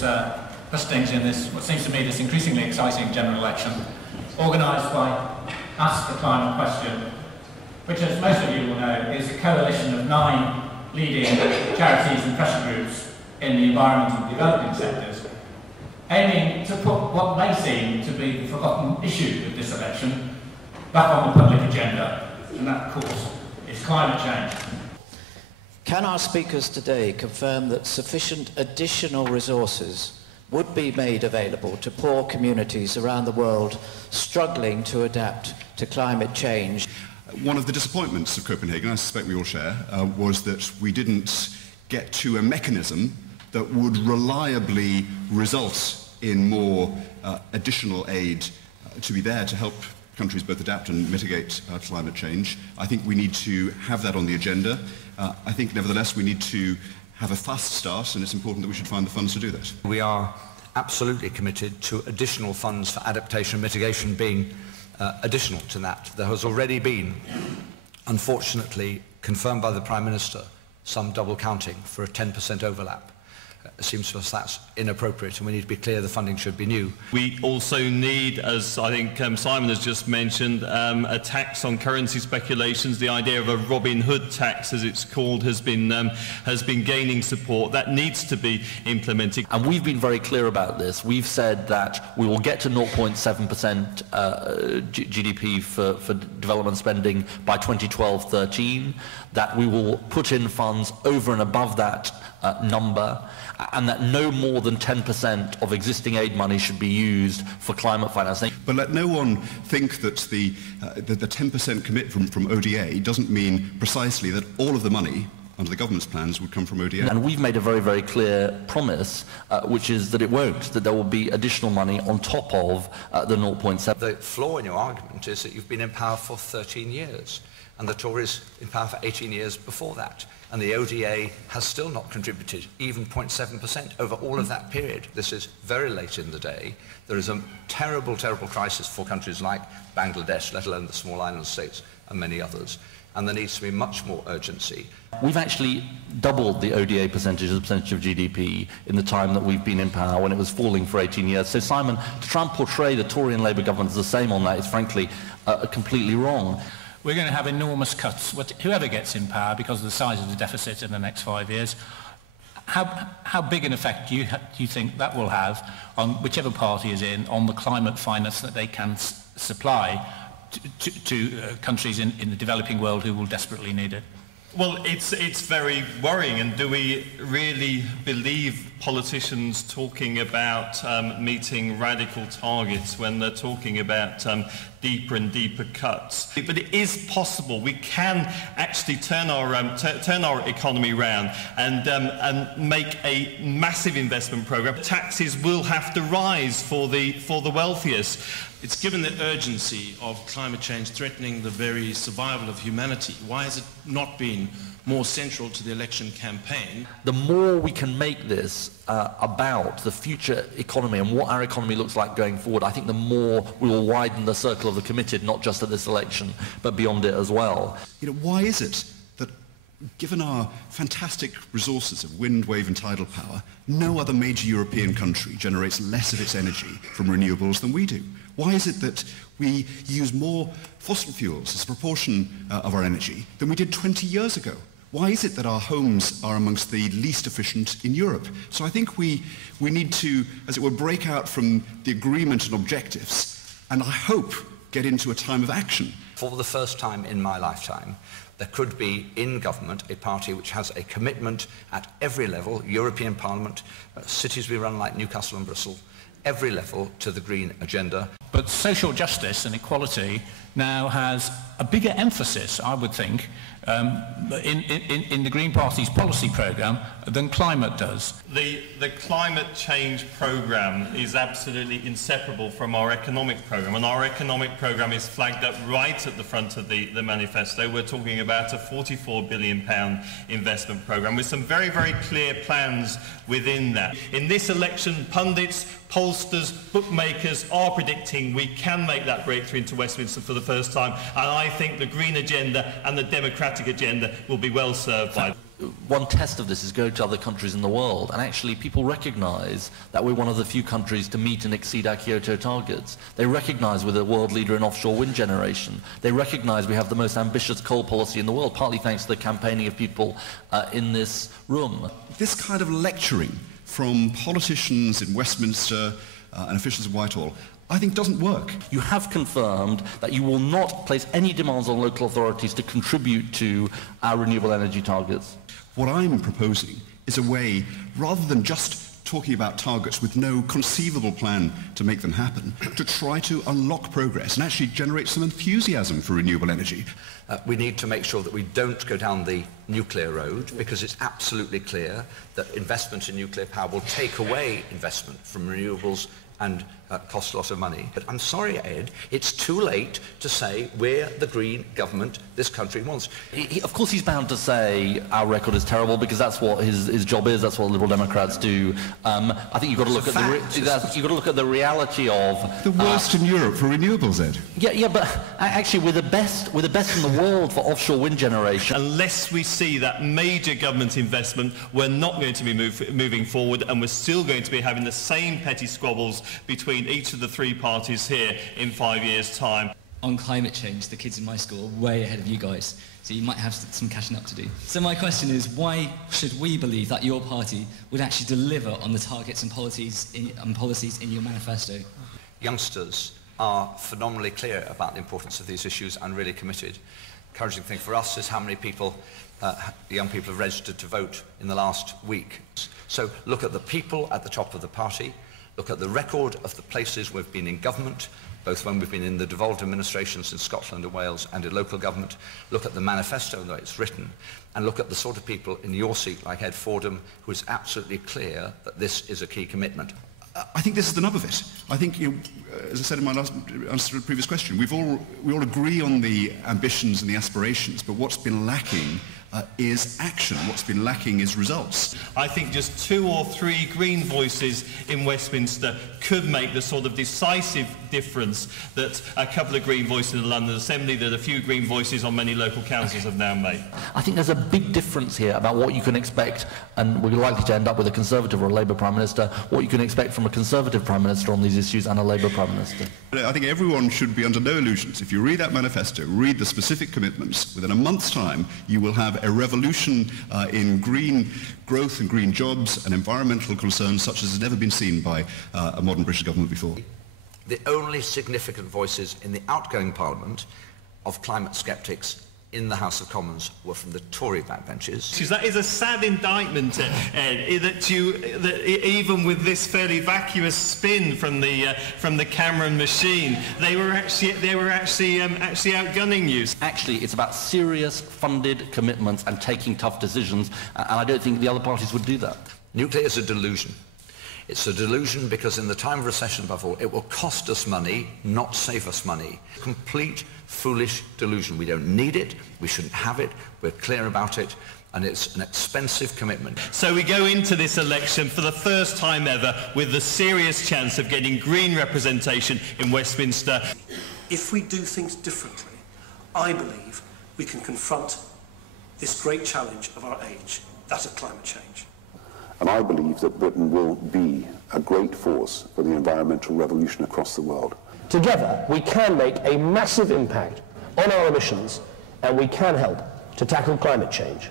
this hustings in this, what seems to me, this increasingly exciting general election, organised by Ask the Climate Question, which, as most of you will know, is a coalition of 9 leading charities and pressure groups in the environment and developing sectors, aiming to put what may seem to be the forgotten issue of this election back on the public agenda, and that, of course, is climate change. Can our speakers today confirm that sufficient additional resources would be made available to poor communities around the world struggling to adapt to climate change? One of the disappointments of Copenhagen, I suspect we all share, was that we didn't get to a mechanism that would reliably result in more additional aid to be there to help countries both adapt and mitigate climate change. I think we need to have that on the agenda. I think, nevertheless, we need to have a fast start, and it's important that we should find the funds to do that. We are absolutely committed to additional funds for adaptation and mitigation being additional to that. There has already been, unfortunately, confirmed by the Prime Minister, some double counting for a 10% overlap. It seems to us that's inappropriate, and we need to be clear the funding should be new. We also need, as I think Simon has just mentioned, a tax on currency speculations. The idea of a Robin Hood tax, as it's called, has been gaining support. That needs to be implemented. And we've been very clear about this. We've said that we will get to 0.7% GDP for development spending by 2012-13, that we will put in funds over and above that number, and that no more than 10% of existing aid money should be used for climate financing. But let no one think that the 10% commit from ODA doesn't mean precisely that all of the money under the government's plans would come from ODA. And we've made a very, very clear promise, which is that it won't, that there will be additional money on top of the 0.7. The flaw in your argument is that you've been in power for 13 years, and the Tories in power for 18 years before that. And the ODA has still not contributed even 0.7% over all of that period. This is very late in the day. There is a terrible, terrible crisis for countries like Bangladesh, let alone the small island states and many others. And there needs to be much more urgency. We've actually doubled the ODA percentage as a percentage of GDP in the time that we've been in power, when it was falling for 18 years. So, Simon, to try and portray the Tory and Labour government as the same on that is frankly completely wrong. We're going to have enormous cuts, whoever gets in power, because of the size of the deficit in the next 5 years. How big an effect do you think that will have on whichever party is in, on the climate finance that they can supply to countries in the developing world who will desperately need it? Well, it's very worrying, and do we really believe politicians talking about meeting radical targets when they're talking about deeper and deeper cuts? But it is possible. We can actually turn our economy round and make a massive investment program. Taxes will have to rise for the wealthiest. It's given the urgency of climate change threatening the very survival of humanity. Why has it not been more central to the election campaign? The more we can make this about the future economy and what our economy looks like going forward, I think the more we will widen the circle of the committed, not just at this election, but beyond it as well. You know, why is it that, given our fantastic resources of wind, wave and tidal power, no other major European country generates less of its energy from renewables than we do? Why is it that we use more fossil fuels as a proportion of our energy than we did 20 years ago? Why is it that our homes are amongst the least efficient in Europe? So I think we need to, as it were, break out from the agreement and objectives, and I hope get into a time of action. For the first time in my lifetime, there could be in government a party which has a commitment at every level, European Parliament, cities we run like Newcastle and Bristol, every level to the green agenda. But social justice and equality now has a bigger emphasis, I would think, in the Green Party's policy programme than climate does. The climate change programme is absolutely inseparable from our economic programme, and our economic programme is flagged up right at the front of the manifesto. We're talking about a £44 billion investment programme with some very, very clear plans within that. In this election, pundits, pollsters, bookmakers are predicting we can make that breakthrough into Westminster for the first time, and I think the green agenda and the democratic agenda will be well served by one test of this is go to other countries in the world, and actually people recognise that we're one of the few countries to meet and exceed our Kyoto targets. They recognise we're the world leader in offshore wind generation. They recognise we have the most ambitious coal policy in the world, partly thanks to the campaigning of people in this room. This kind of lecturing from politicians in Westminster and officials in Whitehall, I think doesn't work. You have confirmed that you will not place any demands on local authorities to contribute to our renewable energy targets. What I'm proposing is a way, rather than just talking about targets with no conceivable plan to make them happen, to try to unlock progress and actually generate some enthusiasm for renewable energy. We need to make sure that we don't go down the nuclear road, because it's absolutely clear that investment in nuclear power will take away investment from renewables and cost a lot of money. But I'm sorry, Ed, it's too late to say we're the Green government this country wants. Of course he's bound to say our record is terrible, because that's what his job is, that's what Liberal Democrats do. I think you've got to look at the reality of... The worst in Europe for renewables, Ed. Yeah, but actually we're the best in the world for offshore wind generation. Unless we see that major government investment, we're not going to be moving forward, and we're still going to be having the same petty squabbles between each of the three parties here in 5 years' time. On climate change, the kids in my school are way ahead of you guys, so you might have some catching up to do. So my question is, why should we believe that your party would actually deliver on the targets and policies in your manifesto? Youngsters are phenomenally clear about the importance of these issues and really committed. Encouraging thing for us is how many people, young people, have registered to vote in the last week. So look at the people at the top of the party, look at the record of the places we've been in government, both when we've been in the devolved administrations in Scotland and Wales and in local government, look at the manifesto and the way it's written, and look at the sort of people in your seat like Ed Fordham, who is absolutely clear that this is a key commitment. I think this is the nub of it. I think, as I said in my last answer to the previous question, we all agree on the ambitions and the aspirations, but what's been lacking is action. What's been lacking is results. I think just 2 or 3 Green voices in Westminster could make the sort of decisive difference that a couple of Green voices in the London Assembly, that a few Green voices on many local councils have now made. I think there's a big difference here about what you can expect, and we're likely to end up with a Conservative or a Labour Prime Minister, what you can expect from a Conservative Prime Minister on these issues and a Labour Prime Minister. I think everyone should be under no illusions. If you read that manifesto, read the specific commitments, within a month's time you will have a revolution in green growth and green jobs and environmental concerns such as has never been seen by a modern British government before. The only significant voices in the outgoing Parliament of climate sceptics in the House of Commons were from the Tory backbenches. That is a sad indictment, Ed, that even with this fairly vacuous spin from the Cameron machine, they were actually outgunning you. Actually, it's about serious, funded commitments and taking tough decisions, and I don't think the other parties would do that. Nuclear is a delusion. It's a delusion because in the time of recession, above all, it will cost us money, not save us money. Complete foolish delusion. We don't need it, we shouldn't have it, we're clear about it, and it's an expensive commitment. So we go into this election for the first time ever with the serious chance of getting Green representation in Westminster. If we do things differently, I believe we can confront this great challenge of our age, that of climate change. And I believe that Britain will be a great force for the environmental revolution across the world. Together, we can make a massive impact on our emissions, and we can help to tackle climate change.